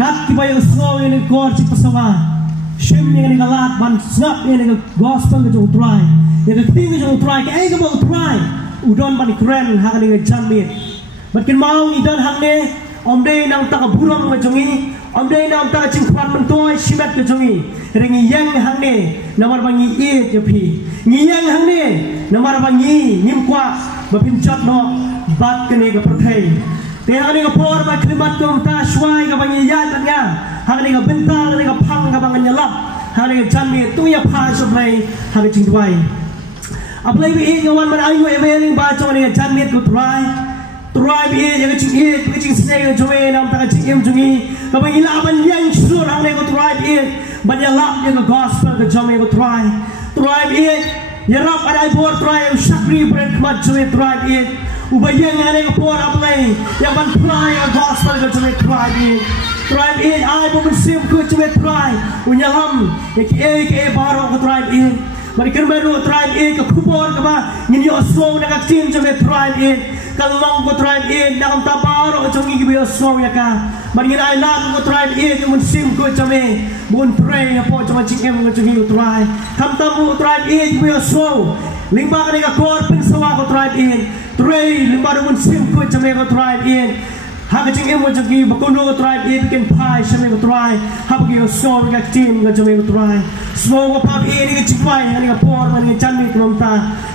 kat kibaya so ini kor ci pasawa shim ni galat ban snap ni gospel ke utrai ni ting ke utrai ke ai ke utrai udon ban keren hang ni jamit bakin mau idan hang ni om dei nang tak burong ke jongi om dei nang tak cingkwan mentoi simet ke jongi ringi yang hang ni namar bangi e je pi ngi yang hang ni namar bangi nim kwa bapin chat no bat ke ni ke perthai te hang ni ke por ba klimat ko ta swai ke bangi ya tanya hang ni ke bentang ni ke phang ke bangan nyalap hang ni ke jamit tu ya pha sobai hang ke cingwai aplai bi e ngawan man ayu emeling ba chong ni ke jamit ko try bi yang cing snake jowe nam ta cing jungi ka bang ila ban yang sur hang ne ko try bi ban ya lap yang gospel ke jowe ko try bi ya rap ada bor try shakri break mat jowe try bi ubayang ane ko por aplay ya ban try gospel ke jowe try bi ai bo sim ko jowe try unyalam ke baro ko try bi mari kermeru try bi ke kupor ka ba ngin yo so na ka tim jowe try bi kalong ko tribe in nakam tabaro jongi gibiyo so ya ka mari ai lan ko tribe in mun sim ko chame mun pray po chama chingem ko jongi tribe kam tamu tribe in gibiyo so lingba ka ni ka kor pin sawa ko tribe in tray lingba mun sim ko chame ko tribe in ha ka chingem ko jongi bakuno ko tribe in ken pai chame ko tribe ha ba giyo so ka team ko chame ko tribe so ko pap in ni chingwai ni ka por ni chanmi ko ta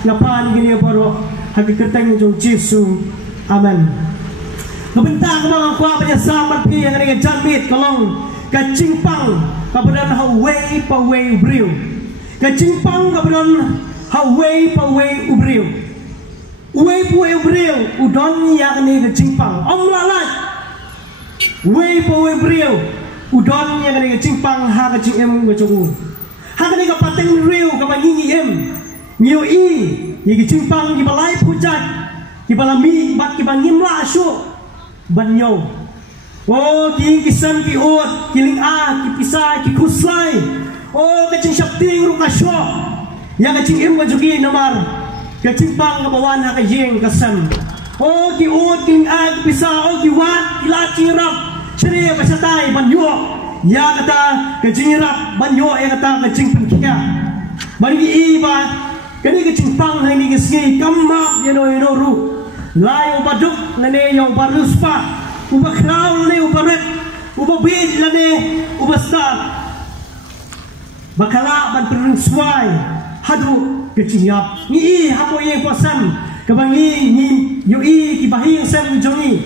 ngapan gini poro hakikatnya jong Yesus, amen. Kebentang kemang kuah penyesal pergi yang dengan jamit kolong kecimpang keberan Hawaii pawai ubriu, kecimpang keberan Hawaii pawai ubriu, Hawaii pawai ubriu udon yang ini kecimpang, om lalat, Hawaii pawai ubriu udon yang ini kecimpang ha kecingem kecuku, ha ini kapateng riu kapangingi em, nyu i Yigi cimpang di balai pujat, di balami bat di bangim la asu banyo. Oh ki kisan ki ot, kiling a, ki pisai, ki kuslai. Oh kecing syakti uruk asu. Ya kecing im wajugi nomar. Kecimpang ke bawah nak jeng kasam. Oh ki ot, kiling a, ki pisai, oh ki wat, ki laci rap. Ceria pasatai banyo. Ya kata kecing rap banyo ya kata kecing penkia. Bagi iba kini kecimpang hari ni kesini kamap yano ru lai ubaduk lane yang baruspa ubakral lane ubaret ubabid lane ubastar bakala ban perung suai hadu kecinyap ni hapo ye kuasan kebangi ni yoi ki bahing sem jongi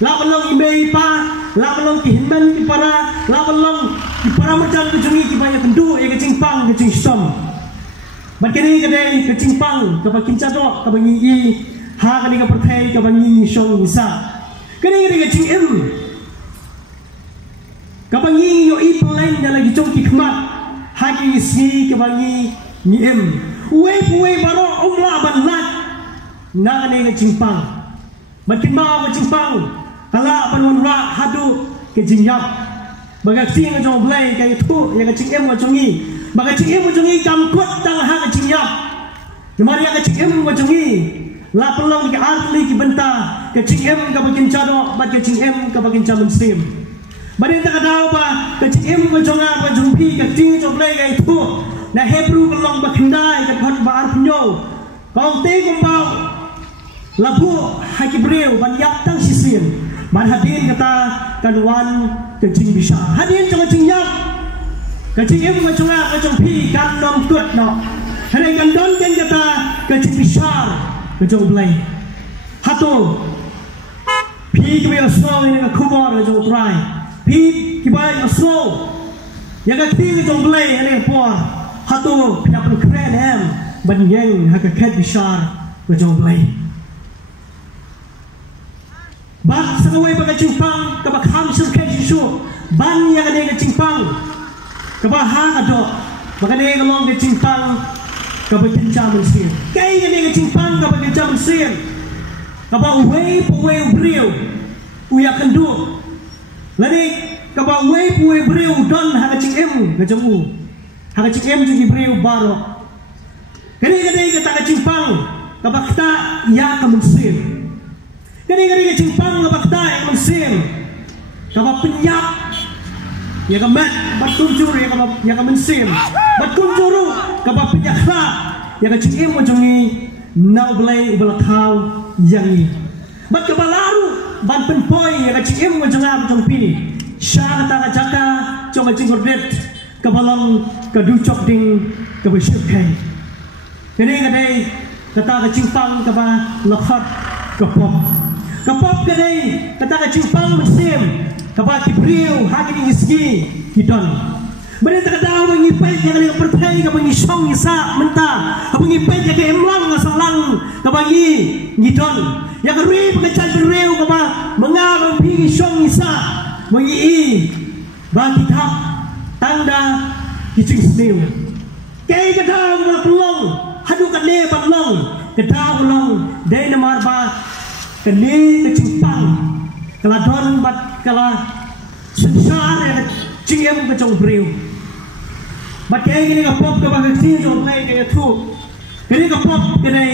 la balong imei pa la balong ki hinman ki para la balong ki para macan ki jongi ki banyak kendu ye kecimpang kecingsom Bakini kadai kecimpang kapakin cadok kabangi i ha kani kaperthai kabangi song isa kani kani kecingem kabangi yo i pelain dalam gicong kikmat ha ki isi kabangi ni em uwe baro umla banlat na kani kecimpang bakin mau kecimpang kala panunra hadu kejingyap bagak ting jong blai kai tu ya kecingem ngocongi Maka cingem ujungi kamkut tang ha kecingnya. Kemari yang kecingem ujungi la pelong ke arli ke benta kecingem ke bagian cadok bat kecingem ke bagian camen sim. Badin tak ada apa kecingem ujonga ujungpi kecing coblai ke itu. Na Hebrew pelong bakendai ke hot bar penyo. Kau te kumbau labu hakibreu ban yak tang sisin. Man hadin kata kanwan kecing bisa. Hadin jangan cingyak kecing em macunga macung pi kan nom kut no hari kan don kan kata kecing besar kecing belai hato pi kwe oslo ini ka kubor kecing try pi kibai oslo ya ka ti kecing belai ini por hato piap keren em ban yang haka ket besar kecing belai bak sangwai bak cimpang ka bak ham sur kecing ban ya ka kecing pang Kebahan ada, makanya kalau dia cimpang kebagian camen sih. Kaya dia cimpang kebagian camen sih. Kaba uwe beriu, uya kendu. Lalu kaba uwe beriu don haka cingem kecemu, haka cingem juga beriu baro. Kaya kata cimpang kaba kita ya camen sih. Kaya cimpang kaba kita yang men sih. Kaba penyap ya kamat bat kunjur ya kaman sim bat kunjuru kabab penyakra ya kacim wajongi nau belai ubala thau yangi bat kabalaru ban penpoi ya kacim wajonga wajongpi sya kata jaka cong jingordet kabalong kaducok ding kabesyuk kai kadai kata kacimpang kaba lakhat kapop kadai kata kacimpang mesim kaba kibriu hagi isgi kidon beri takadaw mengipay yang kali pertai kaba ngisong isa mentah kaba ngipay yang emlang ngasalang kaba ngidon yang kari pagkacal beriu kaba mengabang ngisong isa mengi bagi tak tanda kicing sniu kay kadaw mga pelong hadu kane banglong kadaw long day namar ba kani kecimpang kaladon bat kala sensar ya cingem kecong beriu bat kay gini kapop ka ba kecing jong play kay tu kini kapop kini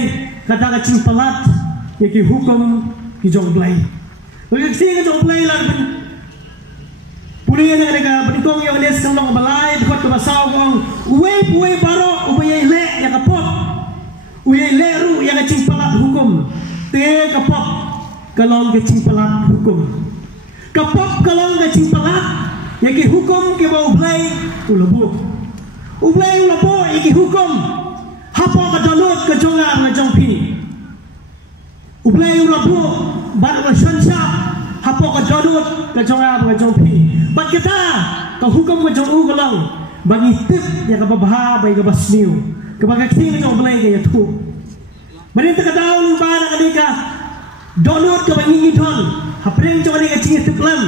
kata kecimpalat ya ki hukum ki jong play kecing jong play lan pulian yang mereka berikong yang dia senang balai dekat ke basau kong uwe baro uwe le yang kapop uwe leru yang kecimpalat hukum te kapop kalong kecimpalat hukum kapop kalong kecimpalat yang ki hukum ke bau blai ulabu yang ki hukum hapo ka dalut ke jonga ngajongpi ublai ulabu bar sansa hapo ka dalut ke jonga ngajongpi bat kita ka hukum ke jongu kalong bagi tip yang ka babha bai ka basniu ka bagaksing ka ublai ka yatu bari ta ka daul bara kadika donut ka bangi don hapreng jo ni ka cing tiplam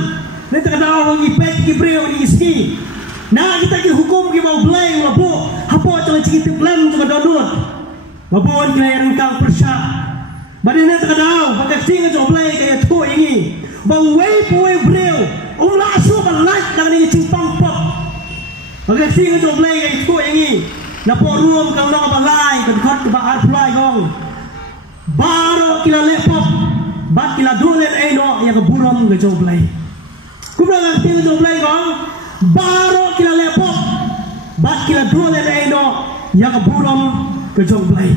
ni ta ka daul ngi pet ki breu ni iski na kita ki hukum ki mau blai lapo hapo jo cing tiplam jo donut babon ki yang kang persya bari ni ta ka daul bagaksing jo blai ka yatu ingi bau wei breu umla su balai ka ni cing pang pop bagaksing jo blai ka yatu ingi na po ruom ka na balai ka khot ba ar fly gong baro kila lepop bat kila dolet eno yang keburom ke joblay kumang arti ke joblay gong baro kila lepop bat kila dolet eno yang keburom ke joblay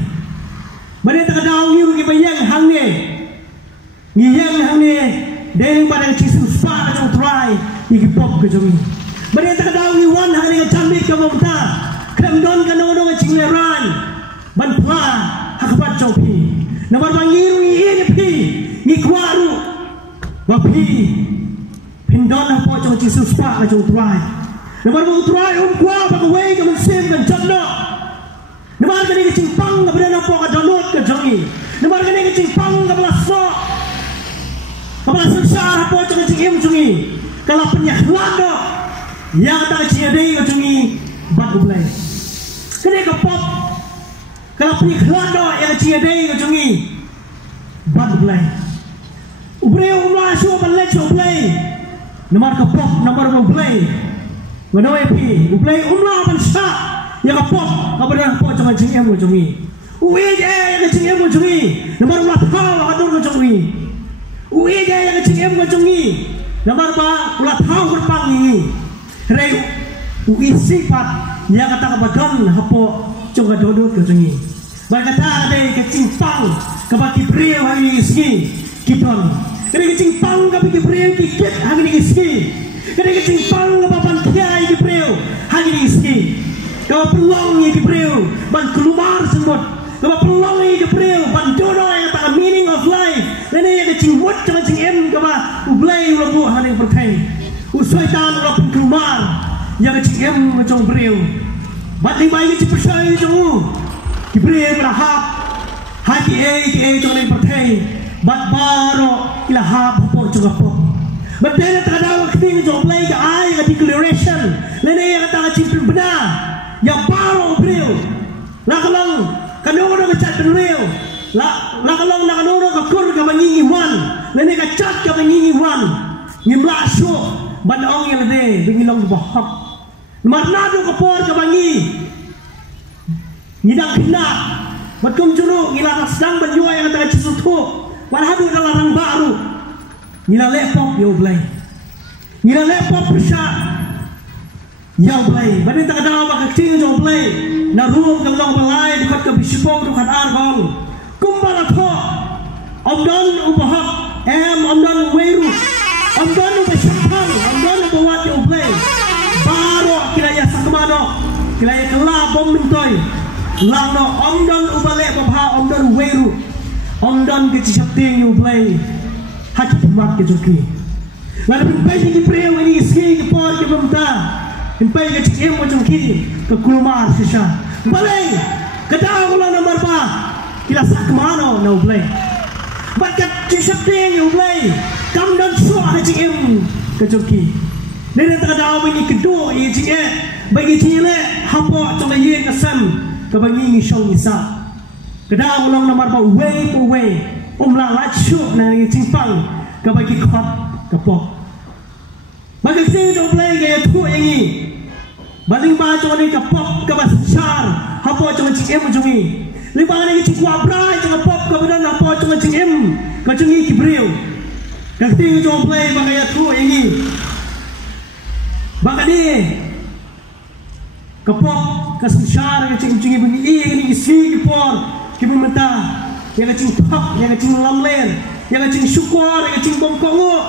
bani tak daw ngiru ki bayang hang ne deng badang cisu spa ka jong try iki pop ke jomi bani tak daw ni wan hang ne chambik ka momta krem don ka no ka chingleran ban pla hakpat jopi nomor bangiru ini pi ni kwaru wapi pindon apa jong Jesus pa ka jong try nomor mo try kwa pa ka way ka sim kan jodno nomor ka ni cimpang ka bena po ka donut ka jongi nomor ka ni cimpang ka blaso ka blaso sa po jong cingim jongi kala penyahlado yang ta ciade ka jongi bat bulai kene ka pop kalau pergi kelado yang ciade ke jongi bat bulai ubreu umla su balai joblai nomor kapop nomor bulai wanoi pi ublai umla ban sa yang kapop kabada po jangan jingem ke jongi uwe je yang jingem ke jongi nomor umla thau hadur ke jongi uwe je yang jingem ke jongi nomor ba umla thau berpang ni rei uwi sifat yang kata kabadon hapo coba dodot ke jongi berkata ada kecimpang kebaki beriau hari iski kidon kena kecimpang kebaki beriau kikit hari iski kena kecimpang kebapan kiai di beriau hari iski kau pelong di beriau ban keluar semut kau pelong di beriau ban dono yang tak meaning of life lene yang kecimut jangan cingem keba ublai ulabu hari pertai usaitan ulabu keluar yang kecingem macam beriau ban lima ini cipersai jauh Kibriya berahap hati joleng pertai bat baro ilahap po juga po bat dena terkadang waktu joblay ka ay ka declaration lene yang kata cimpin benar yang baro brio lakalong kanuro ka chat brio lakalong nakanuro ka kur ka mangingi wan lene ka chat ka mangingi wan ngimlaso ban ong yang de bingilong bahak marnado ka por ka mangi ngidang kena batkum juru ngila sedang berjuang yang kata cisutu walhadu larang baru ngila lepop yo blay ngila lepop persya yang play badan tak ada apa kecil jauh play na room kang long balai dekat ke bisipong dekat argong kumbala tho omdan ubahak omdan weru omdan ubashampang omdan ubawat yang play baro kilaya sakmano kilaya kela bom mintoy langno omdan ubale babha omdan weru omdan kecipting you play hati mat ke joki lalu pembayi ki preu ini ski ki por ki bumta pembayi ke cikem mo joki ke kulmar sisa balai kada ulang nomor ba kila sakmano no play bakat kecipting you play kam dan suah cikem ke joki nene tak ada ini kedua ini cikem bagi cile hapo coba yen kesam ke bagi shong isa kada ulang nomor ba way umla lachu na cimpang ke bagi khot kapok bagi sing jong play gaya tu ini baling ba jong ni kapok ke basar hapo jong cikem jong ni limbang ni cikwa brai jong kapok ke badan hapo jong cikem ke jong ni kibril ke sing jong play gaya tu ini bagi ni kapok ke basar ke cikem jong ni ini isi kipor kibumenta yang cing top yang cing lamler yang cing syukur yang cing bongkongo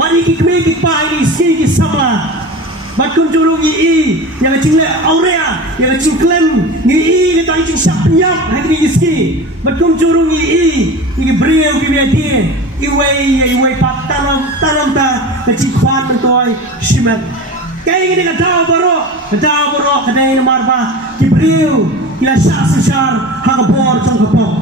wadi ki kwe ki pa ini si ki sabla bakum jurung i yang cing le aurea yang cing klem ni i kita cing syak penyap hari ni ski bakum jurung i beriau ki dia iwe tanam ta cing kwan mentoy shimat kai ini kadau boro kadai nomor ba ki beriau kila syak sesar hangabor jong kapok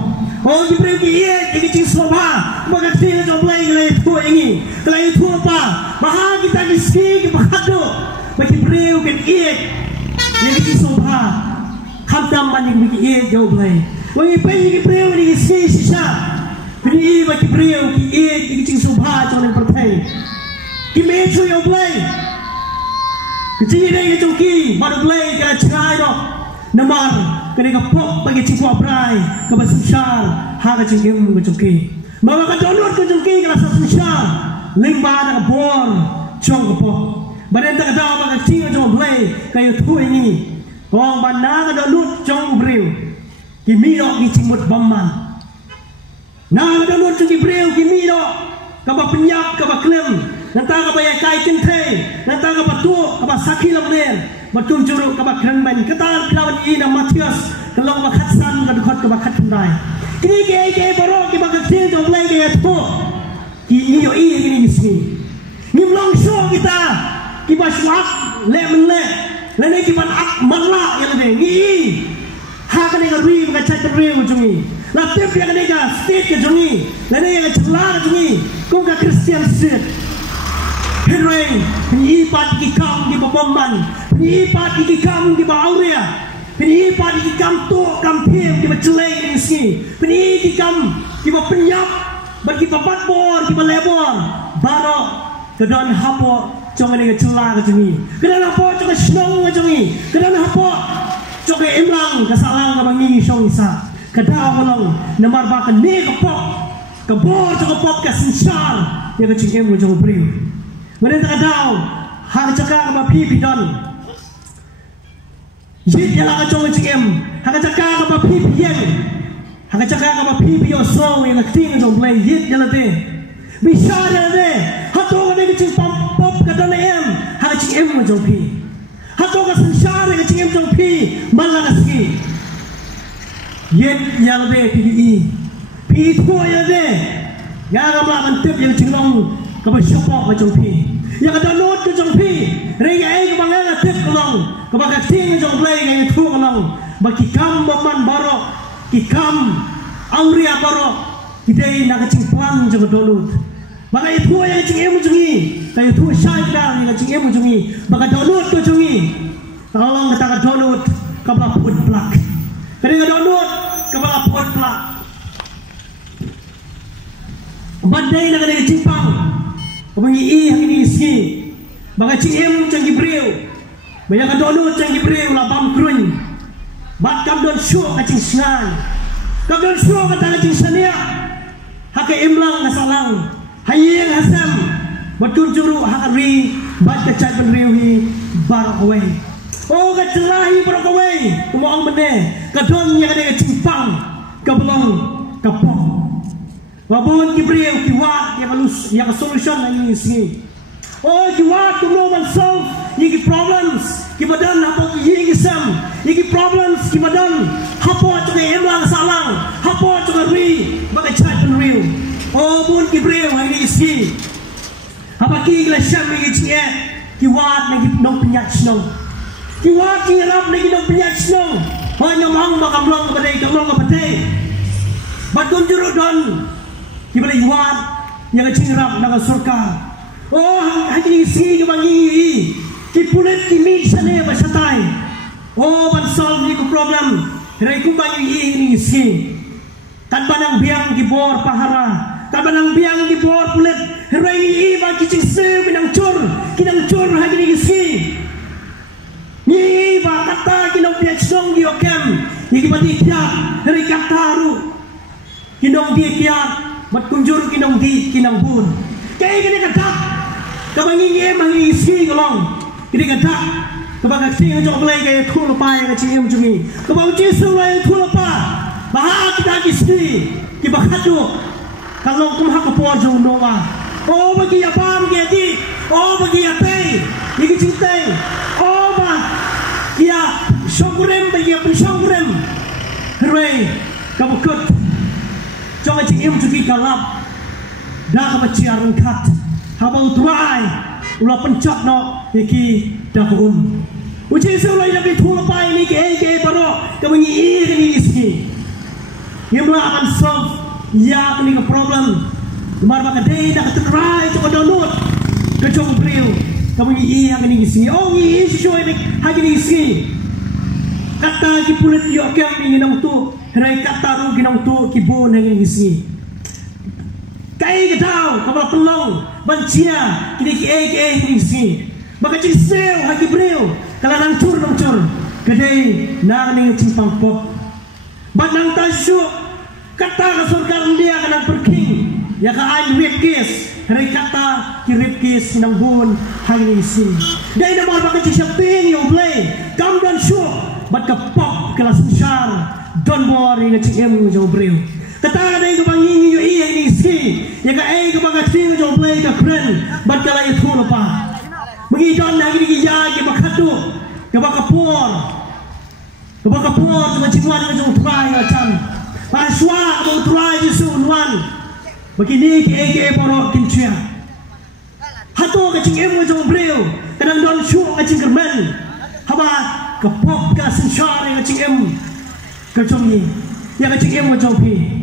oh di beri kiye ini cing soba bagat sini jom play kelai tu ini kelai tu apa mahal kita kiski kipakado bagi beri kan kiye ini cing soba khamdam banyak bagi kiye jom play bagi beri ini kiski sisa beri bagi beri kiye ini cing soba jom yang pertai kimi tu jom play kecil ini jom ki baru play kena cerai dok namar kena kapok bagi cikgu abrai ke basar haga cingim ke joki bawa ke download ke joki ke rasa susah lingba nak bor jong kapok badan tak ada apa kecil jong play kayu tu ini orang bandar ke download jong breu kimi dok ki cimut bamman na download jong breu kimi dok ke ba penyap ke ba klem nanti ke ba kai tentei nanti ke ba tu ke ba sakhi lamler batum juruk ke bakran ban ketal pilawan ina Matius kalau bakatsan ke dukot ke bakat kendai kini ke baro ke bakat sil jom lagi ke tu ki iyo ini sini ni long show kita ki baswak le menle lene ki ban ak manla ya lebe ni ha kene ga ri ga chat ri ujungi la tip ya kene ga state ke jungi lene ga chla jungi kum ka Christian state Henry penyipat ki kam di babomban penyipat ki kam di bauria penyipat ki kam tu kam piem di baceleng di sini penyipat ki kam di bapenyap bagi babat bor di balebor baro kedon hapo cong ni cela ke jungi kedon hapo cong snong ke jungi kedon hapo cong imlang ke salang ke bangi song isa kedau molong namar ba ke ni ke pop ke bor cong pop ke sinsar ya ke cingem cong bring mereka tahu hak cakap apa pipi don, jid yang akan coba cakap, hak cakap apa pipi yang, hak cakap apa pipi yang so yang keting jom play jid yang lete, bisa yang lete, hak tu orang yang cing pop kata em, hak cing em jom pi, hak tu orang sensar yang cing em jom pi, malah kasih, jid yang lete pi tu yang lete, yang akan tip yang cing long. Kau siapa macam pi? Yang ada note macam pi. Rega ay kau bangga tip kolong. Kau bangga ting macam play yang itu kolong. Bagi kam baman barok, kikam auria barok. Kita ini nak cimplang macam download. Bangga itu yang cingem macam ni. Kau itu saya dah yang cingem macam ni. Bangga download macam ni. Kalau kita download, kau bangga put plug. Kalau download, kau bangga put plug. Badai nak ada cimpang. Kebangi yang ini isi, bagai cingem macam Gibril, banyak kadon macam Gibril labam kruin, bat kabdon syuk kacing senang, kabdon syuk kata kacing sania, hakai imlang nasalang, hayeng hasam, But kunjuru hakari, but the child riwi bar away. Oh, the jelahi broke away. Umang mene, kadon yang ada cimpang, kabelong, kapong. Wabun kibriu kiwat yang solution ini sini. Oh, kiwat kumno man solve yiki problems. Kibadan hapo yiki sam, yiki problems kibadan hapo juga emlang salang, hapo juga ri, bagai child riu. Oh, bun kibriu ini sini. Apa ki gila syam ni cie kiwat lagi dong penyak snow kiwat ki rap lagi dong penyak snow hanya mang bakam long badai kamlong badai batun juru don kibali kiwat yang cing rap naga surga oh hagi si kebangi ki pulet ki mi sane basatai oh ban solve ni ku problem rai ku bangi ini si kan banang biang ki bor pahara kabanang biang ki bor pulet rai ba ki cing se binang cur hagi ni si ni ba kata ki no piak song di okem ki bati piak rai kata ru ki dong di piak mat kunjur ki dong di ki nang bun kai ki kata kabangi ni mangi si golong ki kata kabaga sing jo play ke thul pa ya chi em chumi kabau chi su lai thul pa ba kita ki si ki ba khatu kalau kum hak po jo no wa oh bagi apa bagi di oh bagi apa ini cinta oh ba kia syukurim bagi apa syukurim hooray kamu kut jangan cingim cuci kalap dah kamu ciarun kat habang tuai ulah pencak no iki dah kun uji sulai lebih thul pai ni ke baro kamu ni isi yang akan solve ya kini ke problem kemar baka day dah terkerai coba download ke jong brio kamu ni yang ini isi oh ni isi show ini hagi ni isi kata ki pulit yo kem ni nang tu rai kata ru ki nang tu ki bon yang isi kai ke tau kamu pelong bancia kini ki ni isi baka ci sel hagi brio kala nang cur kedai nang ni cimpang pop badang tasu kata ke surga dia akan pergi ya ka ai rip kiss hari kata ki rip kiss nang bun hari isi dai na mar bakal siapin you play come down show but ka pop kelas besar don't worry na cm jo brio kata dai ka bangi yo ini isi ya ka ai ka bakal sing jo play ka kren but kala itu apa mengi don lagi ki ya ki bakatu ka bakal por sama cimuan jo try macam Paswa kamu try Yesus nuan. Begini ke borok kincia. Hatu kecing emu jong brio. Kadang don syuk kecing kermen. Haba kepop ka sensyar kecing emu. Kecong ni. Ya kecing emu jong pi.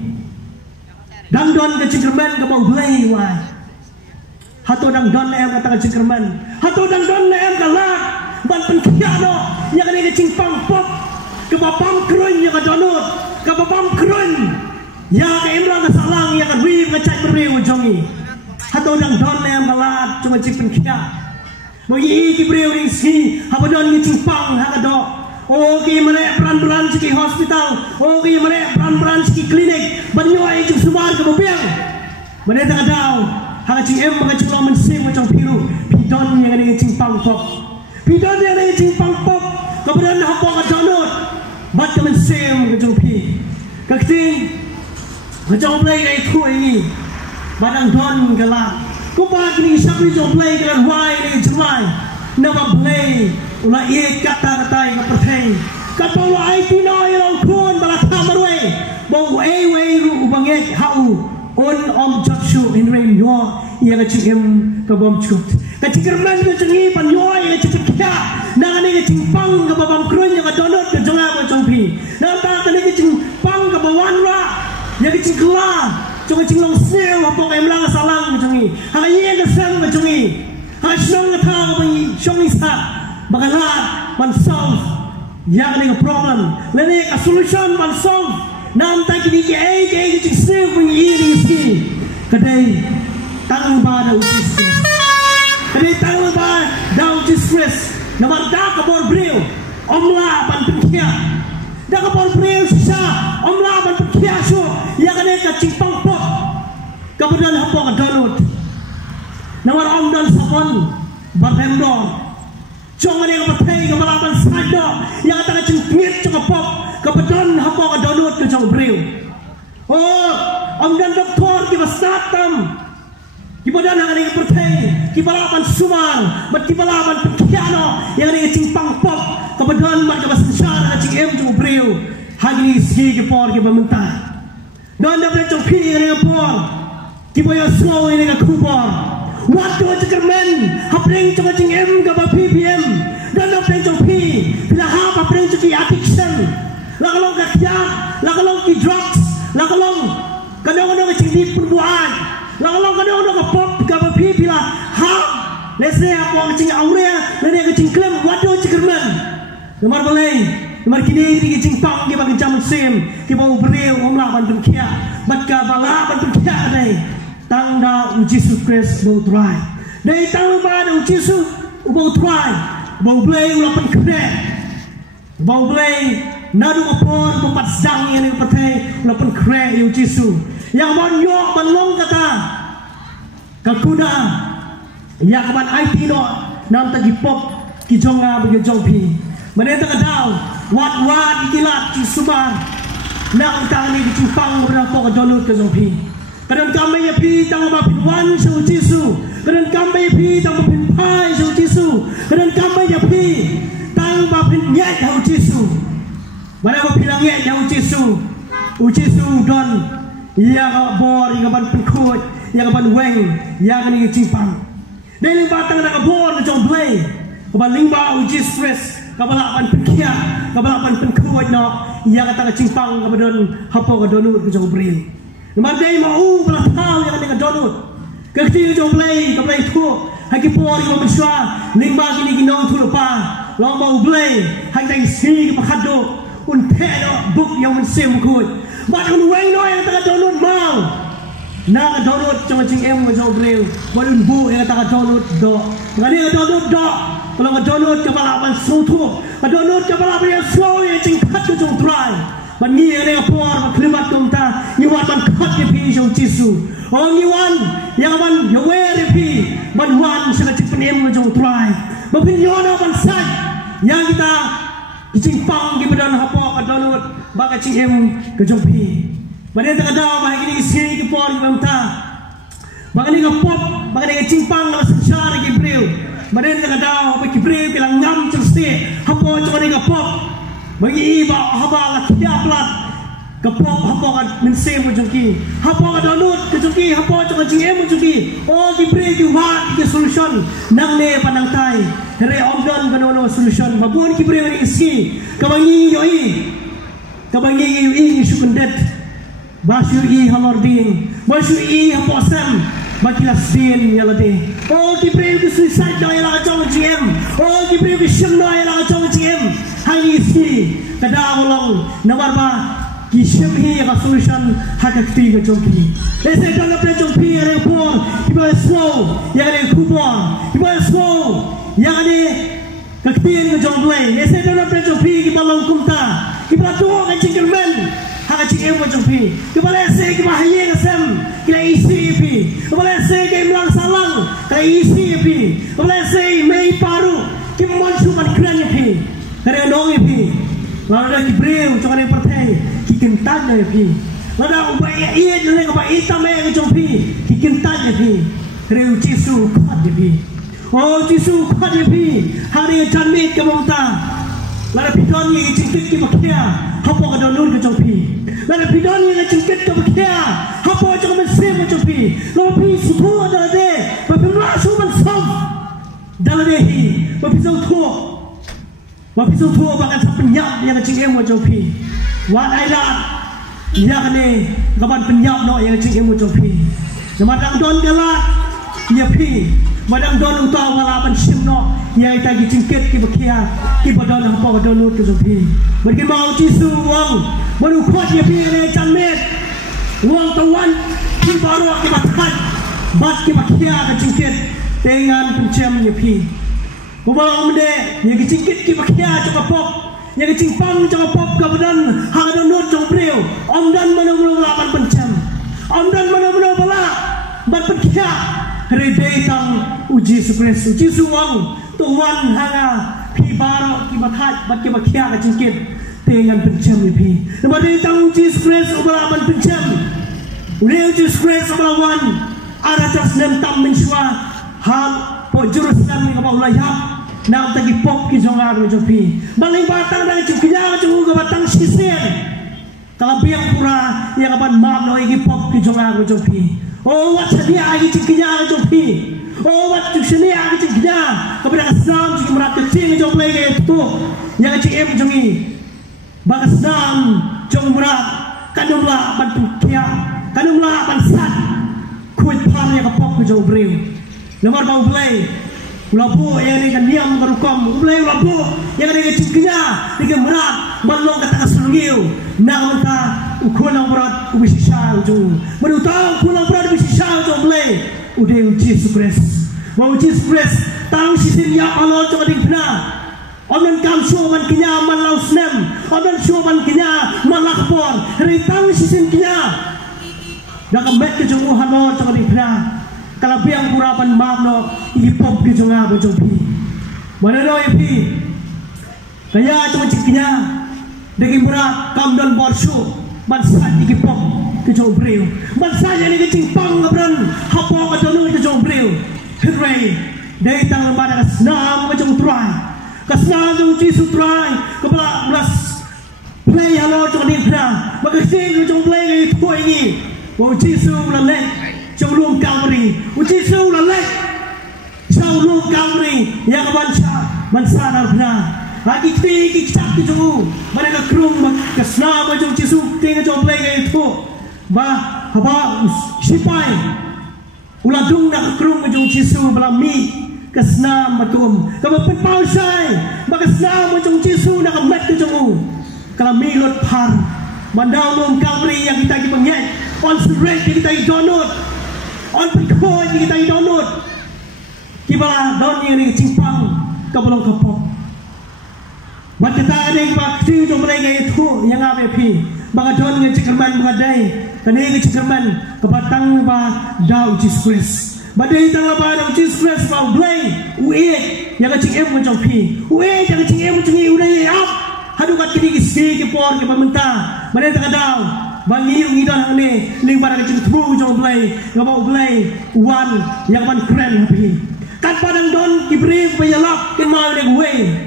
Dan don kecing kermen ke bau belai wai. Hatu dang don em kata kecing kermen. Hatu dang don em kalat. Ban penkiado. Ya kene kecing pang pop. Ke bapam kruin ya ka donut. Kababam krun ya ka imlang ka salang ya ka ri ka cai beri ujongi hato dang don le malat cuma cipen kia mogi ki beri ring si haba don ni cupang ha ka do o ki mare peran ki hospital o ki mare peran ki klinik banyo ai cum subar ka mobiang mane ta dau ha ka cing em ka cing men sim macam piru pidon yang ni cimpang pop pidon yang ni cimpang pop kemudian ha ka donut bat kemen sim ke jumpi kakting macam play kai khu ini badang don galak ku ba kini sabi jo play dengan wai ni jelai nama play ulah ye kata tai ka perthei kata wa ai tino ilong kun bala tamarwe bo ai we ru banget hau on om jatsu in rain yo ye ka chigem ka bom chut ka chigerman ka chingi pan yo ye chipit kya nang ni chimpang ka babam krun ya ka donot ka jonga ko chongpi nang ta ka ni chimpang ka bawan ra ya ka chigla chong chinglong sel ha pok em lang salang ka chongi ha ye ka sang ka chongi ha shong ka tha ka bang shong isa bagala man solve ya ka ni problem le ni ka solution man solve nam ta ki ni ke ai ching sel bang yi ni ski kadai tang ba da utis kadai tang ba da utis stress namar da ka bor breu omla ban pinkia da ka bor breu sa omla ban pinkia so ya ka ne ka chimpang pop ka badan hapo ka download namar om Bartendor Jangan yang bertei ke balapan sada yang akan cengkit cukup pop kebetulan hapa ke donut ke jauh beriu. Oh, dan doktor kita satam. Kita dan yang ini bertei kita balapan sumar, kita balapan piano yang ini cimpang pop kebetulan mereka bersengsara cingem jauh beriu. Hari ini segi kepor kita mentah. Dan dapat cengkit yang ini kepor kita yang slow ini ke kupor. Waktu cekermen, hapring coba cingem gaba PPM, dan hapring copi, bila hapring copi addiction, lakalong kakiat, lakalong ki drugs, lakalong kadang-kadang cingdi perbuatan, lakalong kadang-kadang ke pop gaba PP lah, hap, lesnya apa cing aurea, dan cing klem, waktu cekermen, lemar balai, lemar kini ini cing pang kita bagi jam musim, kita mau beriu omlah bantu kia, batka bala bantu kia ada. Tanda Yesus Kristus bau try. Dari tanda pada Yesus bau try, bau belai ulapan keren, bau belai nadu opor tempat sang yang dipakai ulapan keren Yesus. Yang banyok balong kata kakuda, yang kapan IT no nam tagi pop kijonga bagi jopi. Mereka kadau wat ikilat cisubar, nak tani dicupang berapa kedolut ke jopi. Kadang kami ya pi tang ma pin wan su Jisu, kadang kami pi tang ma pin pai su Jisu, kadang kami ya pi tang ma pin nyet hau Jisu. Mana ma pilang nyet hau Jisu. Jisu don ya ka bor ya ban pin khut, ya ka ban weng, ya ka ni cipang. Dai ling ba tang na ka bor na jong play. Ka ban ling ba Jisu stress, ka bala ban pin kia, ka bala ban pin khut no, ya ka tang cipang ka ban hapo ka donut ka jong bril. Mandai mau belah tahu yang dengan donut. Kecil jom play, ke play tu. Haki pori ko miswa, lingba kini kinong tu lupa. Long mau play, haki tang si ke pakado. Un pedo book yang mensim kut. Mat un weng no yang tengah donut mau. Na ka donut cuma cing em ko jom play. Balun bu yang tengah donut do. Ngani ka donut do. Kalau ka donut ke balapan sutu. Ka donut ke balapan yang slow yang cing kat ko jom try. Man ngi ane apor ma klimat tumta ni wan man khat ke pi jong Jisu ong ni wan yang man yo were pi man wan sa chip nem jong try ma pin yo na ban sai yang kita cing pang gi badan hapo ka donut ba ka cing em ke jong pi badan ta da ba gi si ke por gi bamta ba ni ka pop ba ni cing pang la sar gi breu badan ta da ba ki breu ki lang ngam chste hapo cho ni ka pop bagi iba haba la kiaplat kapok hapo kan mensem jongki hapo ka donut ke jongki hapo cho jingem jongki o di bre di wa di solution nang le panang tai re omdan kanono solution babun ki bre ni isi kabangi yoi sukundet basur i halordin basur i hapo sam bakilas din yalade o di bre di suicide no yala jong jingem o di bre di shim no yala jong jingem hangi si kada ulong nawar ba ki shim hi ka solution hakakti ka jongki ese dala pre jongki re por iba slow ya re kupon iba slow ya re kaktin ka jonglei ese dala pre jongki ki balong kumta ki ba to ka cingkermen haka cingem ka jongki ki ba ese ki ba haye ka sem ki la isi pi ki ba ese ki mlang salang ka isi pi ki ba ese mei paru ki monsu man kran pi kare dong pi lada ki breu chone perthai ki kentan ne pi lada ubai ie ne ko ba itame ke jompi ki kentan ne pi reu Jisu khat pi oh Jisu khat pi hari janmit ke mongta lada pidon ye jingkit ki bakia hapo ka donun ke jompi lada pidon ye jingkit ke bakia hapo cho men sem ke jompi lo pi sutu ada de ba pimra su man som dalade hi ba pi tu Wapisu tu bahkan penyap yang cing em wajopi. Wan ailat yang ni kapan penyap no yang cing em wajopi. Semadang don galat ya pi. Madang don utang walapan sim no yang kita cingkit ki bakia ki badon hampa badon ut wajopi. Bagi mau Jisu wang baru kuat ya pi ni janmet. Wang tawan ki baru ki bakat bat ki bakia ka cingkit dengan pencem ya pi. Kubang mende yang cingkit ki bakia cakap pop yang cimpang cakap pop ka badan hang donut jong breu om dan mana-mana lapan pencam om dan mana-mana bala bat bakia Herdei tang uji sukres uji suang tuan hanga pi baro kibatat bat kibakia ka cingkit dengan pencam ipi. Nama herdei tang uji sukres ubala man pencam. Udah uji sukres ubala wan ada jas nem tam mensua hal po jurusan ni kapau layak. Nak tagi pop ki jongar jopi. Baling batang nang cuknya cu ka batang sisen. Kalau biang pura yang kapan maaf no igi pop ki jongar jopi. Oh wat sedia igi cuknya jopi. Oh wat cuknya igi cuknya. Kepada Islam cuk merak kecil jong lagi tu. Yang cim jongi. Bang Islam jong merak kanumlah bantu kia. Kanumlah bansat. Kuit par yang pop ki jong breu. Nomor bau play. Ulapu yang ni kan diam berukam, ulai ulapu yang ni keciknya, ni kan berat, balong kata keselungiu, nak minta ukuran berat ubisisa ujung, berutang ukuran berat ubisisa ujung ulai, udah uji sukres, mau uji sukres, tang sisin ya Allah cuma dikena, orang kam suaman kenya malau senem, orang suaman kenya malakpor, hari tang sisin kenya, dah kembali ke jauh Allah cuma dikena. Kalau biang kurapan maaf no ipop ke jonga bojong pi. Mana no ipi? Kaya cuma ciknya daging berat kam don borsu bansat ipop ke jong breu. Bansat yang ni cimpang ngabran hapo ka donu ke jong breu. Hidrei dai tang lembaga senam ke jong trai. Kasnam jong ci sutrai ke belas play halo jong ni pra. Maka sing jong play ke toi ni. Bo ci su la lek. Trong luồng Calvary, uji su là lek. Trong luồng Calvary, yang bansa narpna. Lagi kita tu, mereka krum kesna macam Yesus tinggal jom play itu. Bah, apa sipai. Uladung nak krum macam Yesus belami kesna macam. Kalau penpau sai, kesna macam Yesus nak met tu jemu. Kalau milot par, bandau luang Calvary yang kita pengen, on surrender kita download. On perkoi kita download. Kibala down ni cimpang kabelong kapok. Bat kita ada yang bakti jom mereka itu yang apa pi. Banga down dengan cikerman badai. Kani ke cikerman kebatang ba dau Jesus. Badai tang ba dau Jesus ba blay. Ue yang cikem macam pi. Ue yang cikem macam ni udah ya. Hadu kat kini kisi ke por ke pemerintah. Badai tang dau. Bangi ngidon ni ling pada kecil tu jom play ngabau play one yang pan keren happy kat padang don kibri bayalak ken mau deng way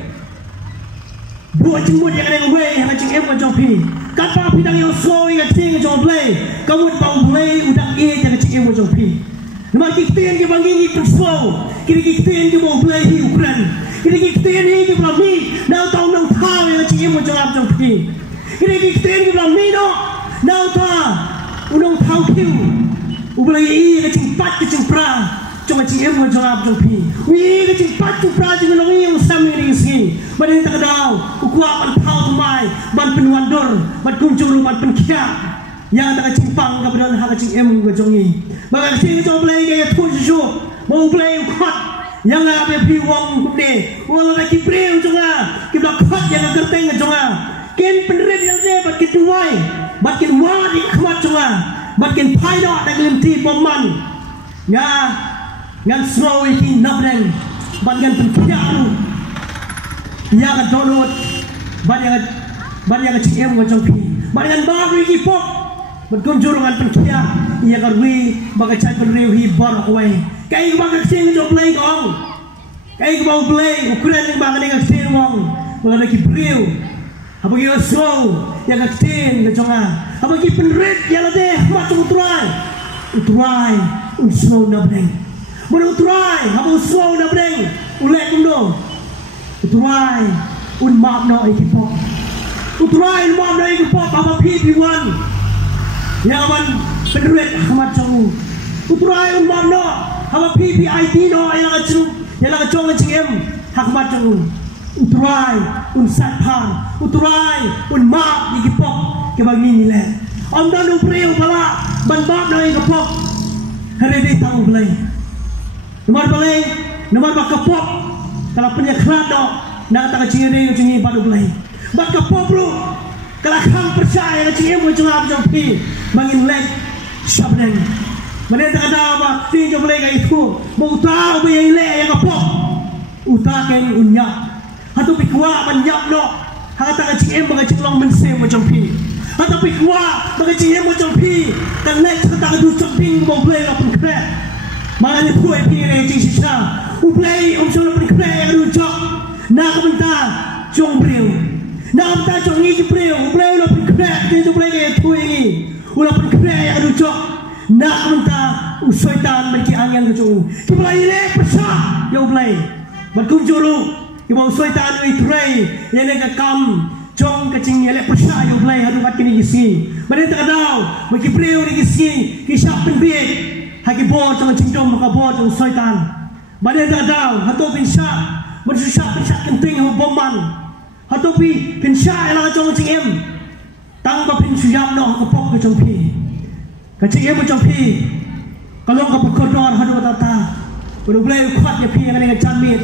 buat jembut yang deng way yang cing em jom pi kat pa pidang yang so yang cing jom play kamu pau play udang e yang cing em jom pi nama kikten ke bangi ni perslow kiri kikten ke mau play hi ukran kiri kikten ni ke belami now tahu nang tahu yang cing em jom pi kiri kikten ke belami no now ta unong thau kiu ublai i ke cingpat ke cingpra cuma cingem mo jawab jopi wi ke cingpat tu pra jing long i usam ni si badai tak dau ukua pan thau mai ban penwandor ban kumcung ban penkia yang tak cingpang ka bedan ha ke cingem ke jongi bagai sing jo blai ke tu ju mo blai khat yang abe pi wong kumne wala na kipreu jonga ki blak khat yang kerteng jonga ken penred yang de bat kituai bakin wadi khmat chunga bakin phaida dak limti pomman ya ngan slow iki nabren ban ngan penkiaru ya ka donot ban yang cingem ngajong pi ban ngan baru iki pop betul jurungan penkia ya ka ri baga chat penriu hi bar away kai baga sing jo play gong kai bau play ukuran baga ngan sing wong wala ki priu apa kira slow yang kecil keconga apa kira penred yang ada macam utrai slow nabreng mana utrai apa slow nabreng ulek kundo utrai maaf no ikipop utrai maaf no ikipop apa PP1 yang aman penred macam utrai maaf no apa PPIT no yang kecong ngecingem hak macam utrai satpang utrai maaf di gipok ke bagi nilai om dan upriu pala ban maaf dari gipok hari ini tahu belai nomor bakapok kalau punya kerado nak tak ciri padu belai bakapok lu kalau kamu percaya ciri macam apa jampi bagi nilai sabden Mana tak ada apa tinggal mereka itu mau tahu yang le yang apa utakan unyak atau pikwa banyak no hata kecil mengaji long mensem macam pi atau pikwa mengaji macam pi dan le tak ada jumping mau play lah pun keren mana ni puai pi ni sisa play sudah pun keren rujak nak bentar jong bril nak bentar jong ni bril lah pun keren dia play ke tu ini ulah pun keren rujak nak bentar syaitan bagi angin ke jauh kita ini besar yang play berkunjuru ibu syaitan itu tray yang nak kam jong kecing yang besar yang play hadu kat kini gisi mana tak tahu bagi play ni gisi kisah penbiak hagi bor jong cingdom maka bor jong syaitan mana tak tahu hatu pinsah bersusah pinsah kenting boman hatu pinsah yang jong cingem tang ba pinsuyam no kepok ke jong pi kecing em jong pi kalau kau berkodor hadu tata baru boleh kuat ya pi dengan jamit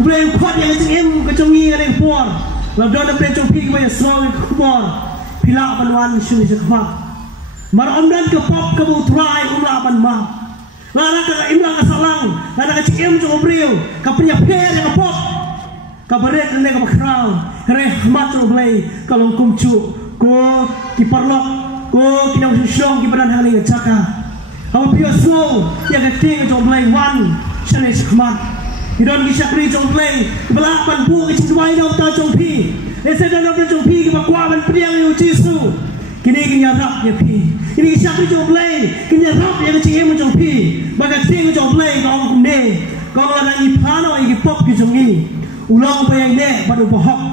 boleh kuat yang em kecongi dengan por lalu dah boleh jompi ke banyak strong kubor pilak panwan suri sekap mar omdan ke pop ke butrai umla pan ma lara ke imla ke salang lara ke em jom brio ke punya per yang pop ke beret ne ke bakrau rahmat boleh kalau kumcu ko kiparlok ko kinau syong kiparan hari ke caka kamu biasa yang kecil jom play one challenge kemat hidon kisah beri jom play belapan buah kecil dua ini kita jom pi esok dah jom pi kita kuaban priang yang Yesus kini rap ya pi kini kisah beri jom play kini rap yang kecil jom pi bagai kecil jom play kau kunde kau lagi pano yang pop jom ni ulang bayang ne baru bohong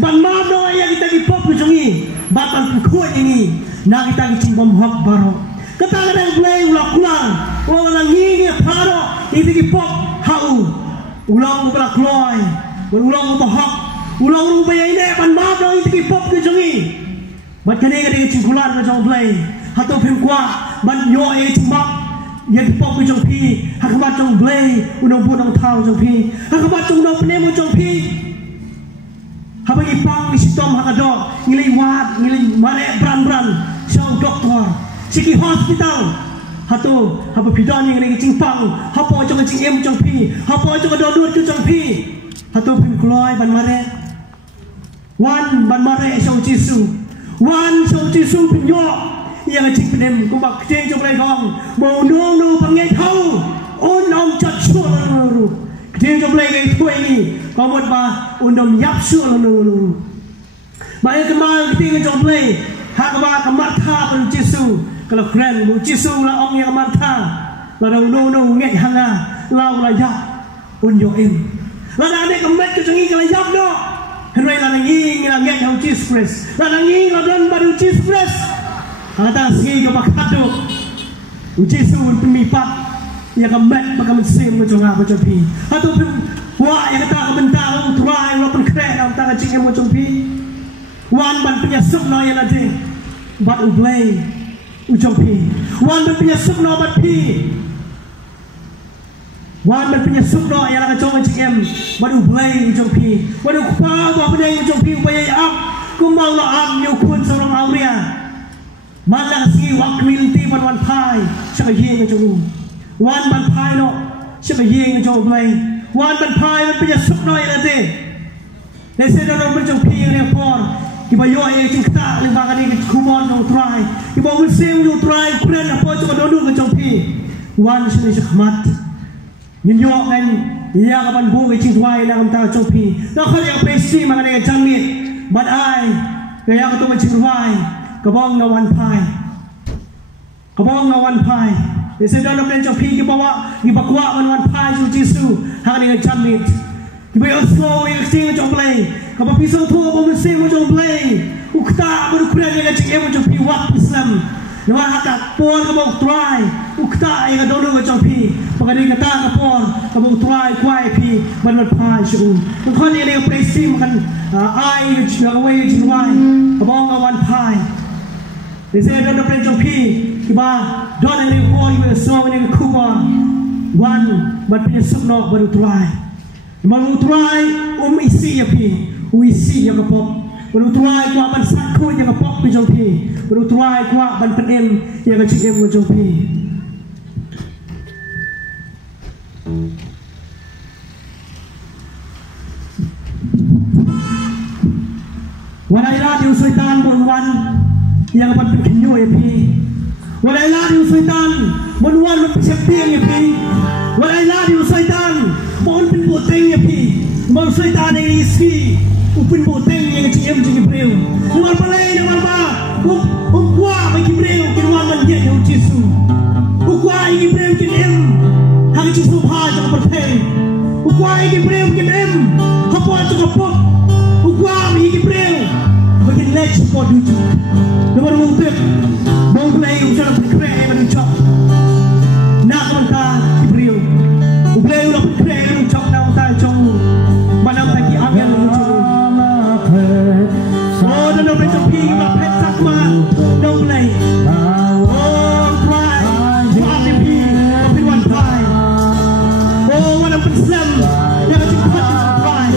ban mano yang kita di pop jom ni batang kuat ini nak kita kecil bohong baru kata kadang play ulang orang ngini paro itu ki pop hau ulang ulang kloy ulang bahak ulang bayai ne pan ma dong itu ki pop ke jongi bat kene ke cingkulan ke jong play hato phim kwa ban yo e chimak ya ki pop ke jong pi hakmat jong play unong bunong thau jong pi hakmat jong no pne mo jong pi habagi pang sitom hakado ngilai wat ngilai mare bran sang doktor Siki hospital hatu hapa pidani ngene cingpang hapa jong cing em jong pi hapa jong dodut ke jong pi hatu pim kloy ban mare wan ban mare song jisu wan song jisu pin yo yang cing penem ku bak cing jong lai gong bo no pangai thau on om chat su ru cing jong lai ngai thoi ni komot ba undom yap su ru ba e kemal cing jong lai hakba kemat tha ban jisu kalau keren bu Yesus lah orang yang mantap lalu no ngek hanga lau layak unjo im lalu ada kemet kecengi kalau yak no henry lalu nging ngek hau Jesus lalu nging lalu baru Jesus kata segi ke bakado Yesus pemipat yang kemet bakal mesim macam apa macam pi atau wah yang kata kebentar utrai walaupun keren dalam tangan cing macam pi wan ban punya sup no yang nanti bat ublay ujung pi, wan berpunya sukno bat pi, wan berpunya sukno yang nak cong cm, baru play ujung pi, baru kupa bawa benda ujung pi upaya up, kumbau lo up nyukun seorang auria, mana si wak milti wan pai, siapa ye ujung, wan ban pai no, siapa ye ujung play, wan ban pai berpunya sukno yang nanti, nasi dalam ujung pi yang por. Iba yo e cing kata le bagani kumon no try iba will sing you try kren apa cuma dodu ke jongpi wan sini sekmat yin yo kan ya kapan bu cing tuai na kam jongpi na kho yang pesi mangane jamit but ai ya ka to cing tuai kabong na wan pai ese do no pen jongpi ki bawa ki bakwa wan pai su jisu hang ni jamit iba yo slow yang cing jongplay Kapa pisau tua pun mesti macam play. Ukta berukuran yang cik macam pi wak Islam. Nama hata pon kapa try. Ukta yang dulu macam pi. Pakai kata kapa try kuai pi benar pai syu. Bukan yang presi makan ai yang away jiwai. Kapa ngawan pai. Saya dah dapat macam pi. Kiba don yang kuai so yang kubur. One but punya sukno baru try. Baru try isi ya pi. Uisi yang kapok, baru try kuat ban sakut yang kapok bijong pi, baru try kuat ban penem yang kecil bijong pi. Walay radio sultan bunwan yang dapat berkenyu ya pi. Walay radio sultan bunwan berpeseptiang ya pi. Walay radio sultan mohon pinputeng ya pi. Mohon sultan yang isi upin puteng yang ciem ciem breu. Nuan palay nuan pa. Ukwa bagi breu kinuan manjat yang Yesus. Ukwa bagi breu kinem hang Yesus ha jangan berpeng. Ukwa bagi breu kinem kapal jangan pok. Ukwa bagi breu bagian leceh kau dulu. Nomor mungkin mau play usaha berkreasi yang mencok. Nak kita kibriu, play ulah berkreasi mencok nak kita cong. Mana lagi angin mencok. Oh, dan orang mencok pi mak pesak mak, dong play. Oh, try, buat dia pi, tapi one try. Oh, mana persem, yang cepat try.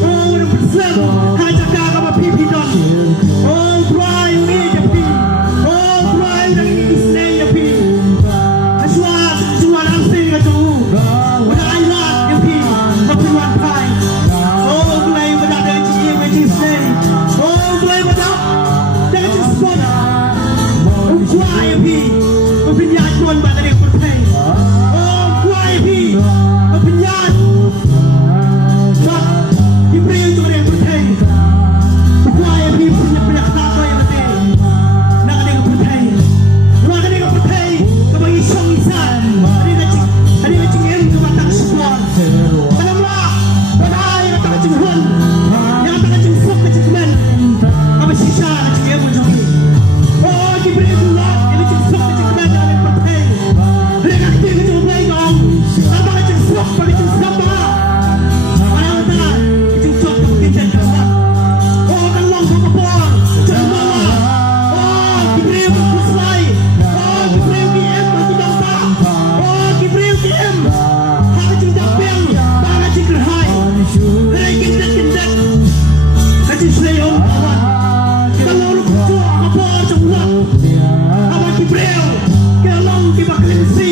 Oh, mana persem, hanya jaga apa pi pi don. Oh, try ni je pi. Oh, try dan isne je pi. Aswa langsing ke tu. Pada ayat je pi. Tapi one try. Oh, play pada dari cik macam isne. Oh, play pada dari cik spot. Oh, try je pi. Mempunyai tuan pada dari perpeng. Oh, try pi. Mempunyai. Diberi untuk dari perpeng. Why are people punya kenapa yang mati? Nak ada yang bertai, nak ada yang bertai. Kau isong isan, ada yang cingem tu batang sebuah. Malamlah, badai yang tak cinghuan, yang tak cingfuk cingmen. Apa sisa cingem macam ni? Oh, diberi bulat, yang cingfuk cingmen yang ada bertai. Mereka tinggal tu bertai dong. Apa cingfuk, apa cingsampah. Malam tak cingfuk kita kawan. Oh, kan long kau kepala, jangan malah. Oh, kibriu kuslai. Oh, kibriu KM masih bangsa. Oh, kibriu KM. Hak cinta pem, bangga cikerhai. Hei kindat. Kacau selai kawan. Kalau lu kucu kepala semua. Apa kibriu? Kelong kibak lensi.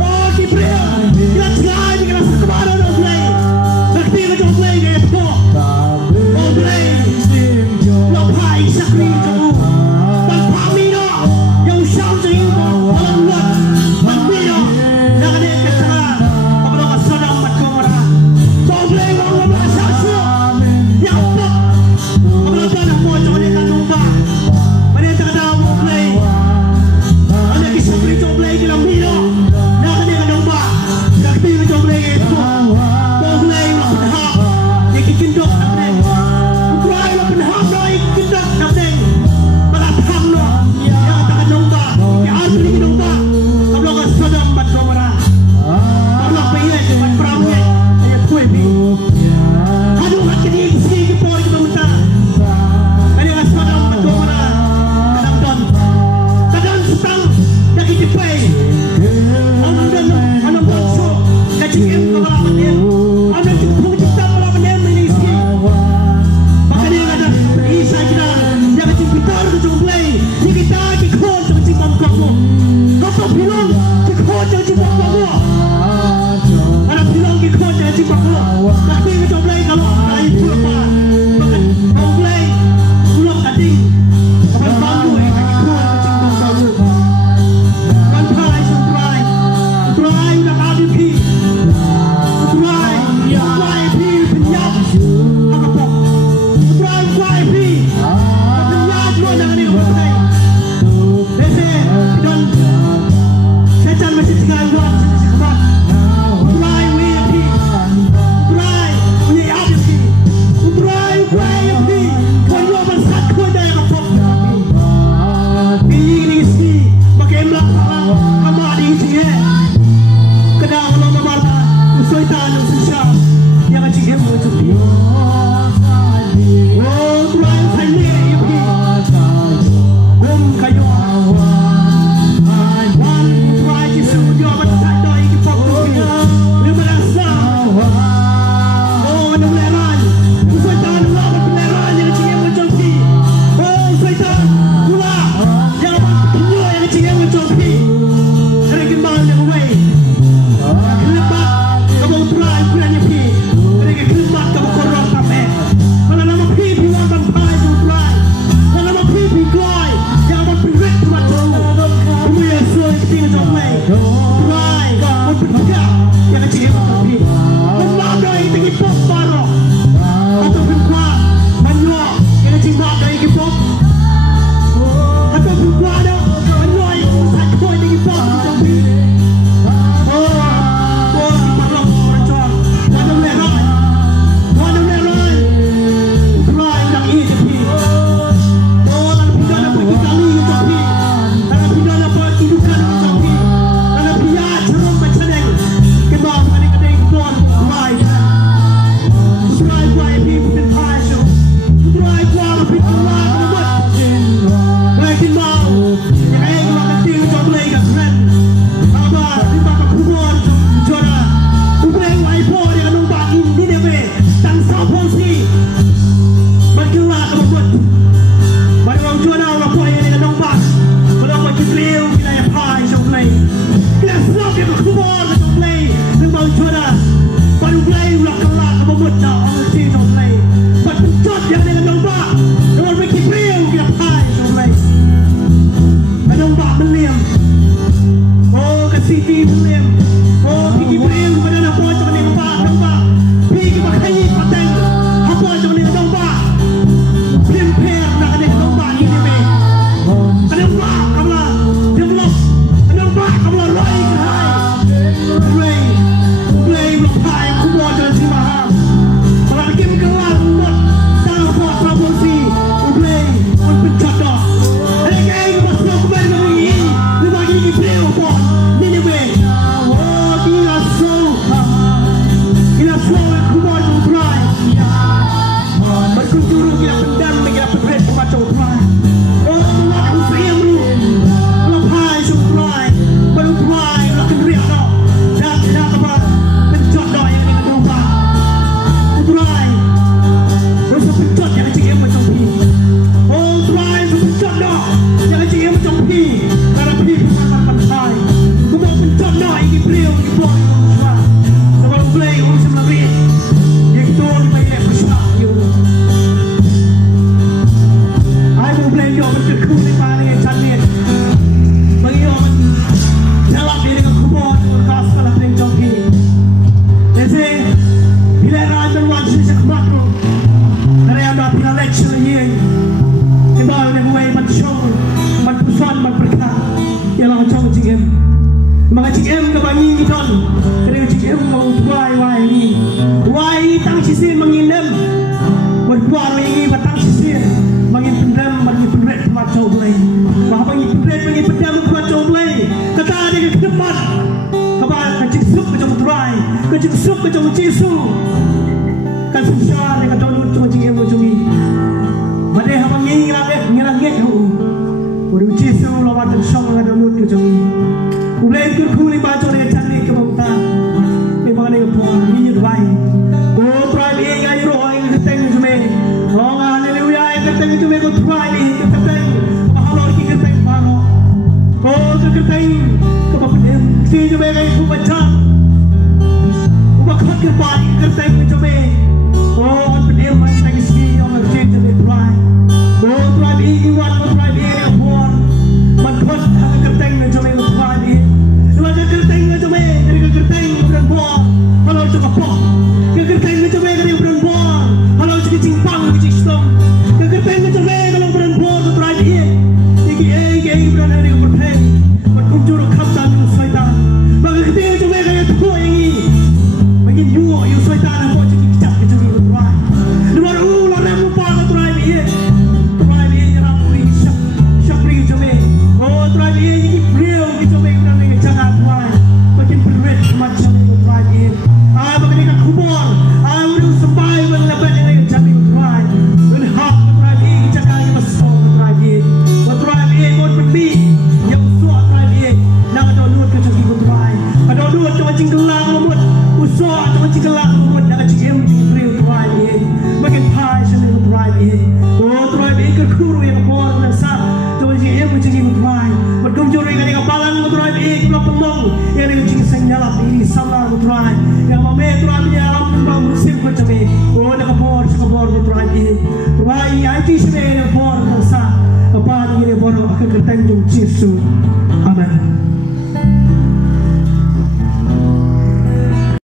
Oh, kibriu. Kita selai, kita sekemaran dah selai. Nanti kita selai ke itu. Oh, selai. Lo pai sakri tu, dan pamino yang usah jadi orang luar, pamino nak ada kesalahan, apa nak sedang mat kemana? Boleh orang bahasa su, yang apa? Apa nak nak mau jadi kan lupa, mana tak ada boleh, ada kisah cerita boleh kita mino, nak ada kan lupa, nak kita boleh itu, boleh orang hak, yang kita nak. Try lo penham doi kita nak teng. ban sisa kematro. Dari anda pina lecture yin. Kembali ni buai ban show, ban pusan ban berkah. Yang coba cingem. Mga cingem kebanyi kita. Kerana cingem mau wai ni. Wai tang sisi menginem. Berbuat ini batang sisi. Mengin pendam, mengin pendam macam boleh. Bahawa mengin pendam macam boleh. Kata ada ke depan. Kabar kecik sup macam terai, kecik sup macam cisu. Kan susah dengan download macam cingem macam ni. Mana hamba ngirang hu. Baru cisu lawan dan syong dengan download macam ni. Ulai kurkuli baca dengan cantik kebauta. Memang ada pun ini baik. Oh terai ni yang roh yang keteng macam ni. Oh haleluya yang keteng macam ni kau terai ni keteng. Mahalor ki keteng paro. Oh keteng kebauta. Si macam ni kau baca. Ubah kerbat keteng macam ni. Oh pendem macam ni ski orang cerita ni terai. Oh terai ni iwan terai ni yang pun. Manfaat keteng macam ni terai ni. Macam kerteng macam ni, dari kerteng bukan buah. Kalau cakap apa, kerteng macam ni dari bukan buah. Kalau cakap cimpang, cakap stom. Kerteng macam ni kalau bukan buah tu try dia. Iki bukan dari kerteng. Berkunjung khatam itu syaitan. Maka kerteng macam ni kayak tu ini. Makin you syaitan apa cakap kicap macam ni try. Luar luar yang lupa tu try dia. Try dia jangan beri syak macam ni. Oh try dia ini real macam ni. Jangan tuan, makin berat macam itu tuan ini. Makin ikan kubur, udah sampai berlebat dengan jami tuan. Berhak tuan ini jangan kita besar tuan ini. Tuan ini mau pergi, yang suat tuan ini. Nak ada duit macam itu tuan. Ada duit macam cinggelang lumut, usah macam cinggelang lumut. Nak cingem cingrew tuan ini. Makin passion itu tuan ini. Oh tuan ini kerkuru yang bor nasa. Tuan cingem macam itu tuan. Berkunjung dengan palang tuan ini. Pelong yang dengan senyalap ini salah tuan yang mame tuan menyalam tentang musim macam ni. Oh nak kabor tuan ini. Tuan ini IT sebenarnya kabor nasa. Apa ini kabor akan ketenggung Yesus. Amin.